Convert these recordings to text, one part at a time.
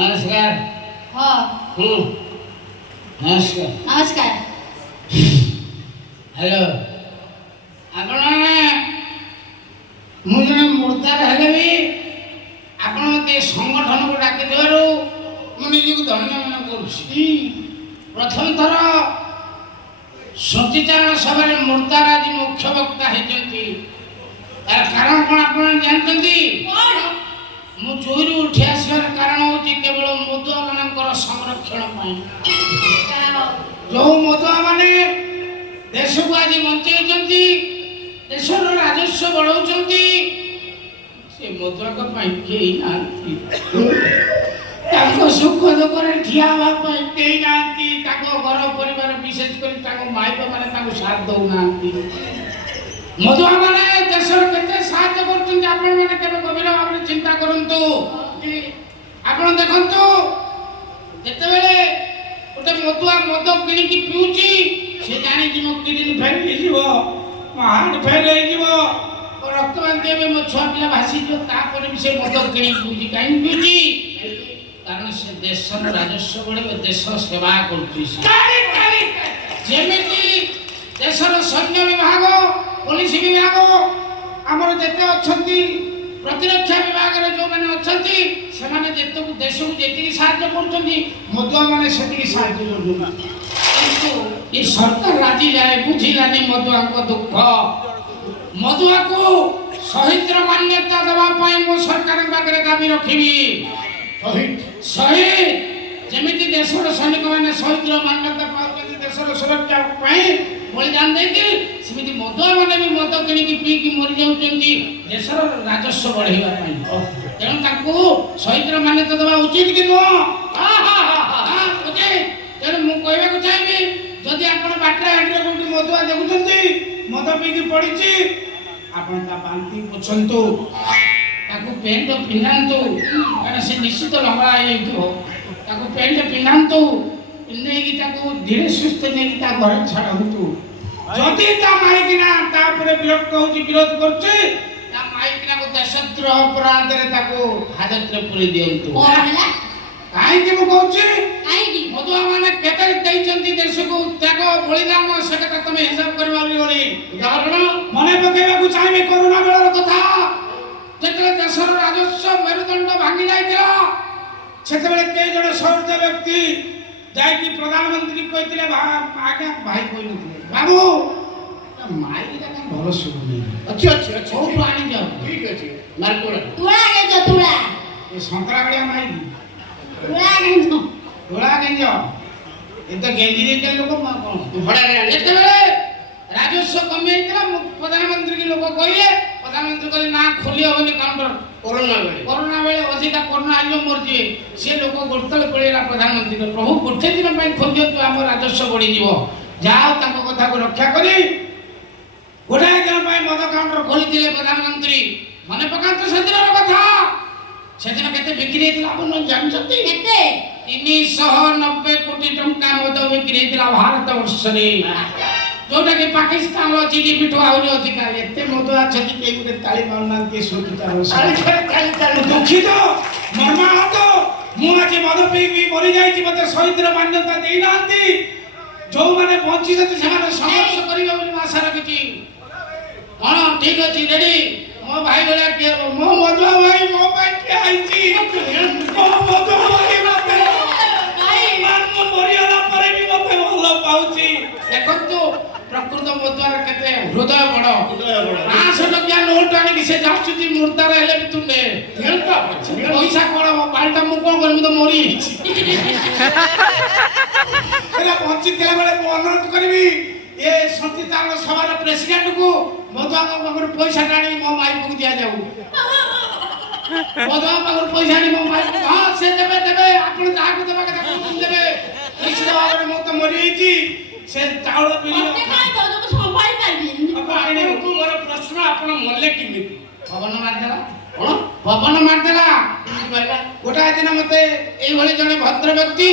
नमस्कार। हाँ नमस्कार। नमस्कार। हेलो आपने मुझे मुर्दार हेले भी आपण मते संगठन को डाकी देवारू मु निजी को धन्य मन करूछि। प्रथम थर सत्यचारण सभा मुर्दार आज मुख्य वक्ता हेचंती तार कारण कोन आपण जानतंती? मु चोरी उठी आसवार कारण होची केवल मधुआ मानकर संरक्षण पाई। जो मधुआ माने देश को आज बंचाई देशर राजस्व बढ़ाउछंती से मधुआ को पाई केही नांती। ताको सुख दुख रे ठिया हवा पाई केही नांती। ताको घर परिवार विशेष कर ताको माइप माने ताको साथ दउ नांती। मधुआ माने देशर केते साहाय्य करछन आपण माने केबे गभीर भाबरे चिंता करंतु। आपण देखंतु जेतेबेले ओटे मधुआ मद किनि की पिउची से जानि कि मो किडनी फेल हे जीवो मो हार्ट फेल हे जीवो रक्त बांधे में मो छुआ पिला भासी जो तापर भी से मद किनि पिउची काई पिउची कारण से देशर राजस्व बढे देश सेवा करछि। जेमिति देशर सैन्य विभाग पुलिस विभाग आमर जेते अछंती प्रतिरक्षा विभाग रे जो माने अछंती से माने जेते को देश को जेति साहाय्य करछंती मधुआ माने सेति साहाय्य करछंती। किंतु ये सरकार राजी जाए बुझिलानी मधुआ को दुख। मधुआ को शहीद र मान्यता देबा पय मो सरकार बागरे दाबी रखिबी। शहीद जेमिति देशर सैनिक माने शहीद र मान्यता पाउछंती देशर सुरक्षा पय बलिदान देती सेमिति मधुआ माने भी मद किनि की पी की मरि जाउछंती देशर राजस्व बढ़ाइबा पय। तेणु ताकू शहीद र मान्यता देबा उचित कि नो? उचित। तेणु मु कहबा को चाहबी जदि आपण बाटरे हाडरे कोठी मधुआ देखुछंती मद पी की पडिची आपण ता बांती पुछंतु ताकू पेंट पिनांतु कारण से निश्चित लंगड़ा आइतो ताकू पेंट पिनांतु इन्ने की ताकू धीरे सुस्थ ने की ता घर छाडंतु। जदि ता माइकिना ता पर विरोध कहूची विरोध करछे ता माइकिना को देशद्रोह अपराध रे ताकू हाजत रे पुरी दियंतु। होला काई कि मु कहूची काई की मधुआ माने केते दैचंती देश को त्याग बलिदान सेटा तमे हिसाब करबा बोली उदाहरण मने पकेबा को चाहि कोरोना बेलर कथा जेतले देशर राजस्व मेरुदंड भांगी जाइतिला सेतेबेले के जण शहीद व्यक्ति जाय कि प्रधानमंत्री कहितिले आज्ञा भाई कहिनथिले बाबू माइक का भलो सुबुनी अच्छी ओ पानी जाओ ठीक अछि मारकोला तुळा गे जो तुळा ए संतरा गड़िया माइक तुळा गे जो तुळा गेंजो ए तो गेंजी दे लोक कोन भड़ा रे जेतेबेले राजस्व कमी आइतिला प्रधानमंत्री के लोक कहिले प्रधानमंत्री कहले ना खोली होनी काउंटर कोरोना बेले अधिका कोरोना आइयो मरजी से लोक गोटतल पळेला प्रधानमंत्री को प्रभु गोटे दिन पय खोज तो हम राजस्व बढ़ी जीवो जाओ ताको कथा को रक्षा करी गोटे दिन पय मद काउंटर खोली दिले प्रधानमंत्री मने पकांत सेदिन कथा सेदिन केते बिक्री हेतिला आपण जानछथि केते 390 कोटी टंका मद बिक्री हेतिला भारत वर्ष रे जोटा कि पाकिस्तान रो जीडीपी ठो आउरी अधिका एते मधुआ छथि के गुटे ताली मारना के सोचिता ताली दुखित मर्माहत मु आज मद पी भी मरि जाई छी मते शहीद रो मान्यता देई नांती जो माने पहुंची जति से माने संघर्ष करिबा बोली आशा रखिछि। हां ठीक अछि रेडी मो भाई बड़ा के मो मधुआ भाई मो पाई के आइछि मो मधुआ भाई मते भाई मान मो मरियाला परे भी मते भलो पाउछि। देखंतु प्रकृत मधुआर केते हृदय बड़ 500 टकिया नोट आनी कि से जाउछि मुर्दार हेले भी तुने हेलका पैसा कोन बालटा मु कोन करमु तो मरि हिछि एला पहुंची केला बेले मु अनुरोध करबी ए सत्यचारण सभार प्रेसिडेंट को मधुआ को मगर पैसा टाणी मो माई को दिया जाऊ मधुआ मगर पैसा नी मो माई हां से देबे आपण जा को देबा कथा कोन देबे निश्चित भाबरे मु तो मरि हिछि से चाउल पिली ओते काई तो को संभाई पाइबी अब आइने को मोर प्रश्न आपण मल्ले किमिति पवन मारदेला कोन पवन मारदेला गोटा दिन मते एई भली जने भद्र व्यक्ति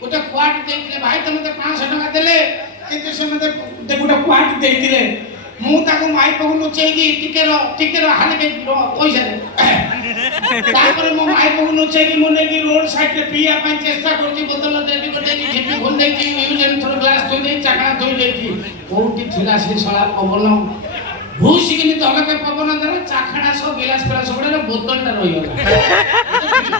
गोटा क्वाट देइतिले भाई त मते 500 टका देले किंतु से मते गोटा क्वाट देइतिले मु ताको माई पगु नुचेई दी टिके रो हाले के पैसा दे ତାପରେ ମୋ ମାଇପକୁ ନୁଚେଇକି ମୁଁ ନେଇକି ରୋଡ ସାଇଡରେ ପିଇବା ପାଇଁ ଚେଷ୍ଟା କରୁଛି ବୋତଲ ଦେବି କରିଦେଇଛି ଝିପି ଖୋଲି ଦେଇଛି ୟୁଜ୍ ଥର ଗ୍ଲାସ ଥୋଇ ଦେଇଛି ଚାକଣା ଥୋଇ ଦେଇଛି କୋଉଠି ଥିଲା ସେ ଶଳା ପବନ ଭୁସିକିନି ଦଳକେ ପବନ ଦେଲା ଚାଖଣା ସହ ଗିଲାସ ଫିଲାସ ଗୁଡାରେ ବୋତଲଟା ରହିଗଲା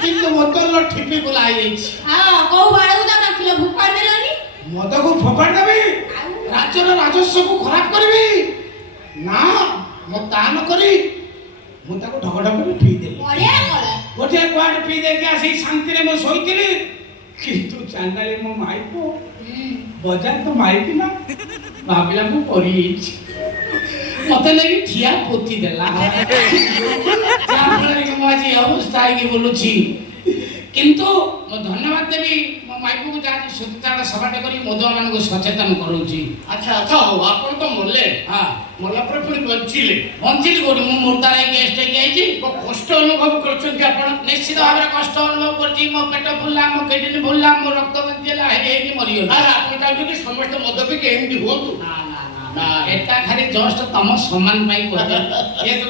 କିନ୍ତୁ ବୋତଲର ଠିପି ବୁଲା ହେଇଯାଇଛି ହଁ କୋଉ ବାଳକୁ ତାକୁ ରଖିଲ ଭୁପାଇ ଦେଲନି ମଦକୁ ଫୋପାଡ଼ି ଦେବି ରାଜ୍ୟର ରାଜସ୍ୱକୁ ଖରାପ କରିବି ନା ମୁଁ ତା ନ କରି ମୁଁ ତାକୁ ଢକ ଢକ ପିଇଦେଲି ବଢିଆ କଲ ଗୋଟିଏ କୁଆଡେ ପିଇ ଦେଇକି ଆସି ଶାନ୍ତିରେ ମୁଁ ଶୋଇଥିଲି କିନ୍ତୁ ଚାଣ୍ଡାଳି ମୋ ମାଇକୁ ବଜାର ତ ମାଇକି ନା ଭାବିଲା ମୁଁ କରିଯାଇଛି ମତେ ଲାଗି ଠିଆ ପୋତି ଦେଲା ଯାହାଫଳରେ କି ମୁଁ ଆଜି ଏ ଅବସ୍ଥା ହେଇକି ବୁଲୁଛି କିନ୍ତୁ ମୁଁ ଧନ୍ୟବାଦ ଦେବି ମୋ ମାଇପୁକୁ ଯାହା ସତ୍ୟତାର ସଭାଟେ କରି ମଦୁଆମାନଙ୍କୁ ସଚେତନ କରଉଛି ଆଚ୍ଛା ଆଚ୍ଛା ହଉ ଆପଣ ତ ମଲେ ହଁ ମଲା ପରେ ପୁଣି ବଞ୍ଚିଲେ ବଞ୍ଚିଲି କୋଉଠି ମୁଁ ମୁର୍ଦାର ହେଇକି ଗେଷ୍ଟ ହେଇକି ଯାଇଛି କଷ୍ଟ ଅନୁଭବ କରୁଛନ୍ତି ଆପଣ ନିଶ୍ଚିତ ଭାବରେ କଷ୍ଟ ଅନୁଭବ କରୁଛି ମୋ ପେଟ ଫୁଲିଲା ମୋ କିଡନୀ ଫୁଲିଲା ମୋ ରକ୍ତ ବାନ୍ତି ହେଲା ହେଇକି ମରିଗଲା ଆପଣ ଚାହୁଁଛନ୍ତି ସମସ୍ତେ ମଦ ପିଇକି ଏମିତି ହୁଅନ୍ତୁ ନା ଏଟା ଖାଲି ଜଷ୍ଟ ତମ ସମ୍ମାନ ପାଇଁ କହିଲେ